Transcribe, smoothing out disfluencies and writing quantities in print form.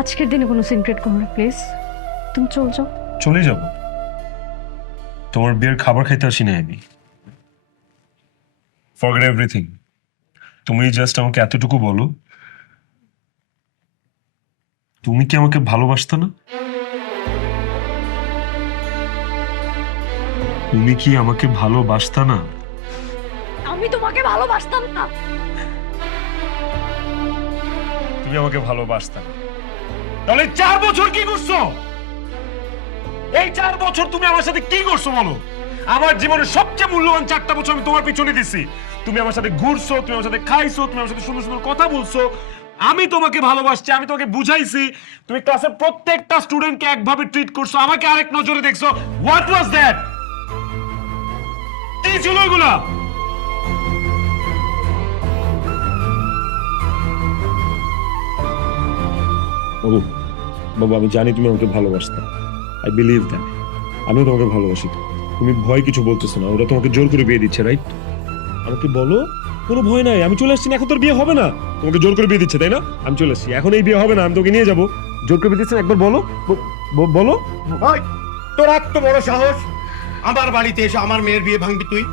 আজকের দিনে কোনো সিক্রেট করো না প্লিজ। তুমি চল যাও। চলে যাব? তোমার বিয়ের খাবার খাইতে আসি না আমি। Forget everything. তুমি জাস্ট আমাকে এতটুকু বলো, তুমি কি আমাকে ভালোবাসতে না? তুমি কি আমাকে ভালোবাসতে না? আমি তোমাকে ভালোবাসতাম না। তুমি আমাকে ভালোবাসতে না, তাহলে 4 বছর কি করছো? এই 4 বছর তুমি আমার সাথে কি করছো বলো? আমার জীবনের সবচেয়ে মূল্যবান 4টা বছর আমি তোমার পিছনে দিছি। তুমি আমার সাথে ঘুরছো, তুমি আমার সাথে খাইছো, তুমি আমার সাথে সুন্দর সুন্দর কথা বলছো। আমি তোমাকে ভালোবাসছি, আমি তোমাকে বুঝাইছি। তুমি ক্লাসের প্রত্যেকটা স্টুডেন্টকে একভাবে ট্রিট করছো, আমাকে আরেক নজরে দেখছো। What was that? কি ছিল এগুলা? বাবু, বাবু, আমি জানি তুমি আমাকে ভালোবাসতে। I believe that. আমিও তোমাকে ভালোবাসি। তুমি ভয় কিছু বলতেছো না, ওরা তোমাকে জোর করে বিয়ে দিচ্ছে, রাইট? আমাকে বলো, কোনো ভয় নাই, আমি চলে আসছি না। এখন তোর বিয়ে হবে না, তোমাকে জোর করে বিয়ে দিচ্ছে, তাই না? আমি চলে আসছি, এখন এই বিয়ে হবে না, আমি তোকে নিয়ে যাবো। জোর করে বিয়ে দিচ্ছেন, একবার বলো, বলো। তোর এত বড় সাহস আমার বাড়িতে এসে আমার মেয়ের বিয়ে ভাঙবি তুই?